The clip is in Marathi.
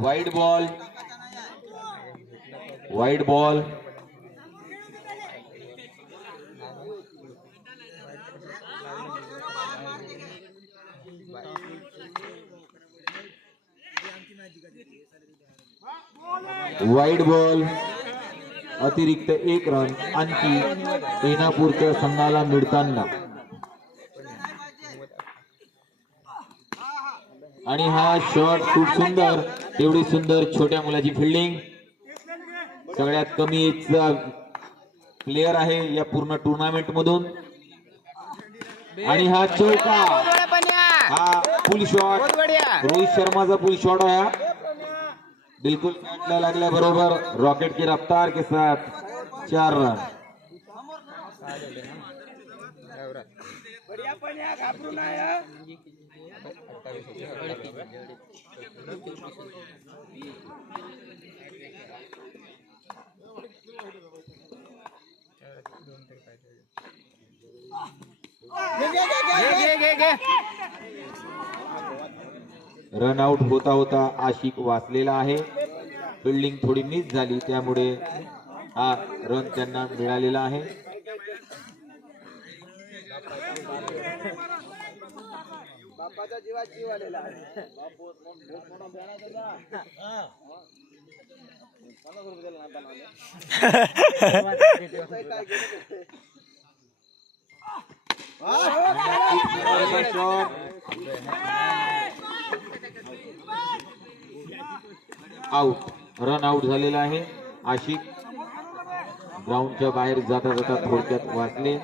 Wide ball, wide ball. Wide ball. अतिरिक्त 1 रन आणखी रेणापूरच्या संघाला मिळताना. आणि हा शॉट खूप सुंदर. एवढी सुंदर छोट्या मुलाची फिल्डिंग. सगळ्यात कमी एजचा प्लेयर आहे या पूर्ण टुर्नामेंट मधून. आणि हा चौका, हा फुल शॉट, रोहित शर्माचा फुल शॉट आहे. बिल्कुल बैटला लागल्या बरोबर रॉकेट की रफ्तार के साथ 4 रन. रन आउट होता होता आशिक वाचलेला आहे. फिल्डिंग थोडी मिस झाली त्यामुळे हा रन त्यांना मिळालेला आहे. बापाचा जीवात जीव आलेला आहे. आउट, रन आउट झालेला आहे. आशिक ग्राउंडच्या बाहेर जाता जाता थोडक्यात वाचले.